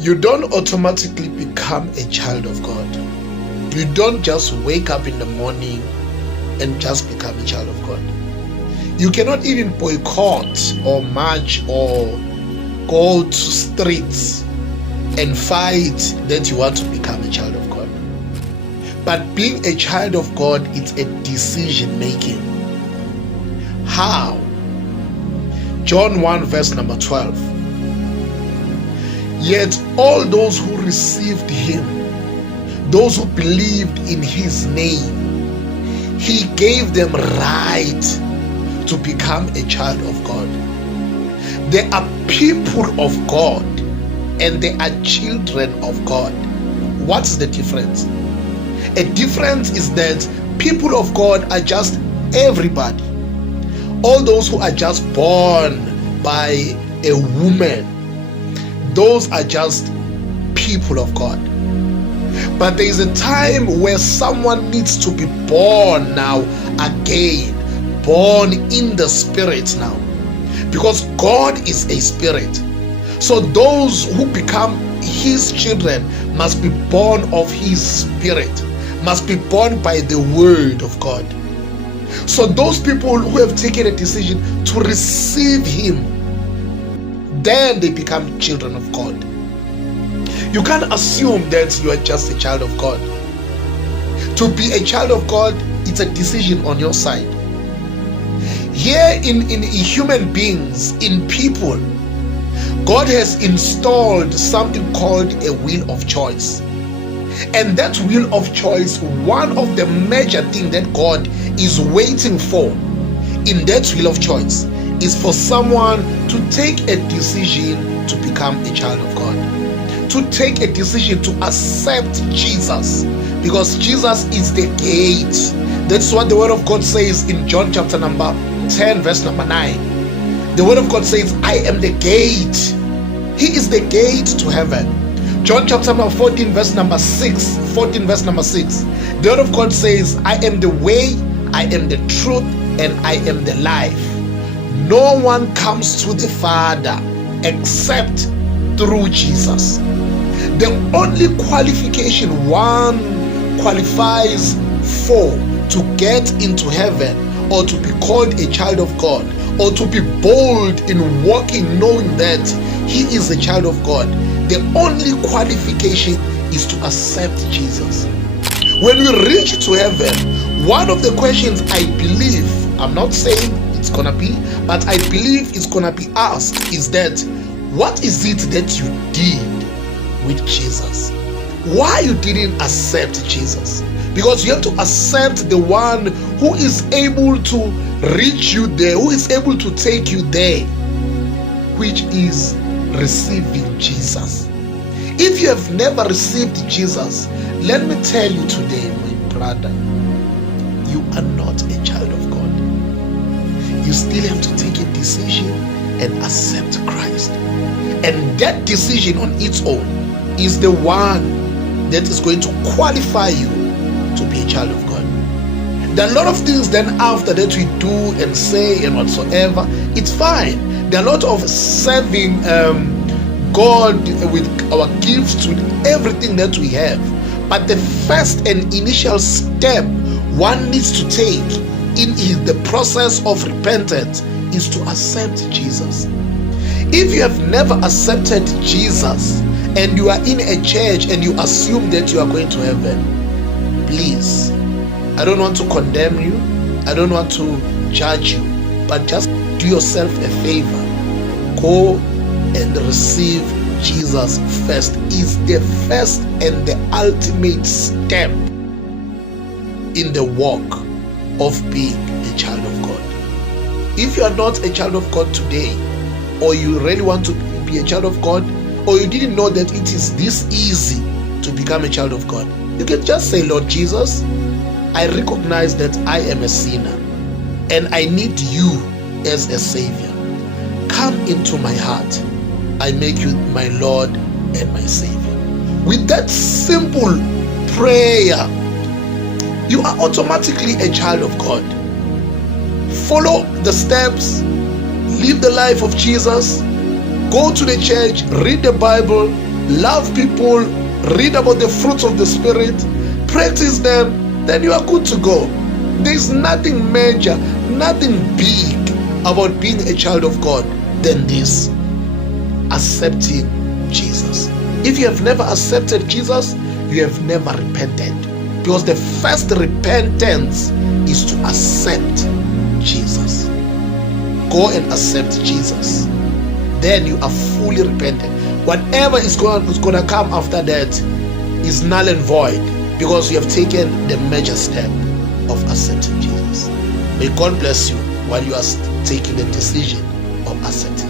You don't automatically become a child of God. You don't just wake up in the morning and just become a child of God. You cannot even boycott or march or go to streets and fight that you want to become a child of God. But being a child of God, it's a decision making. How? John 1 verse number 12. Yet all those who received him, those who believed in his name, he gave them right to become a child of God. They are people of God and they are children of God. What's the difference? A difference is that people of God are just everybody. All those who are just born by a woman, those are just people of God. But there is a time where someone needs to be born now again, born in the spirit now, because God is a spirit. So those who become his children must be born of his spirit, must be born by the word of God. So those people who have taken a decision to receive him, then they become children of God. You can't assume that you are just a child of God. To be a child of God, it's a decision on your side. Here in human beings, in people, God has installed something called a will of choice. And that will of choice, one of the major things that God is waiting for in that will of choice is for someone to take a decision to become a child of God, to take a decision to accept Jesus, because Jesus is the gate. That's what the word of God says in John chapter number 10 verse number 9. The word of God says, I am the gate. He is the gate to heaven. John chapter number 14 verse number 6. The word of God says, I am the way, I am the truth, and I am the life. No one comes to the Father except through Jesus. The only qualification one qualifies for to get into heaven, or to be called a child of God, or to be bold in walking knowing that he is a child of God, the only qualification is to accept Jesus. When we reach to heaven, one of the questions I believe, I'm not saying it's gonna be, but I believe it's gonna be asked is that, what is it that you did with Jesus? Why you didn't accept Jesus? Because you have to accept the one who is able to reach you there, who is able to take you there, which is receiving Jesus. If you have never received Jesus, let me tell you today, my brother, you are not a child of God. You still have to take a decision and accept Christ. And that decision on its own is the one that is going to qualify you to be a child of God. There are a lot of things then after that we do and say and whatsoever, it's fine. There are a lot of serving God with our gifts, with everything that we have. But the first and initial step one needs to take in the process of repentance is to accept Jesus. If you have never accepted Jesus and you are in a church and you assume that you are going to heaven, please, I don't want to condemn you, I don't want to judge you, but just do yourself a favor. Go and receive Jesus first. Is the first and the ultimate step in the walk of being a child of God. If you are not a child of God today, or you really want to be a child of God, or you didn't know that it is this easy to become a child of God, you can just say, Lord Jesus, I recognize that I am a sinner and I need you as a savior. Come into my heart. I make you my Lord and my Savior. With that simple prayer, you are automatically a child of God. Follow the steps, live the life of Jesus, go to the church, read the Bible, love people, read about the fruits of the Spirit, practice them, then you are good to go. There's nothing major, nothing big about being a child of God than this: accepting Jesus. If you have never accepted Jesus, you have never repented. Because the first repentance is to accept Jesus. Go and accept Jesus. Then you are fully repentant. Whatever is going to come after that is null and void, because you have taken the major step of accepting Jesus. May God bless you while you are taking the decision of accepting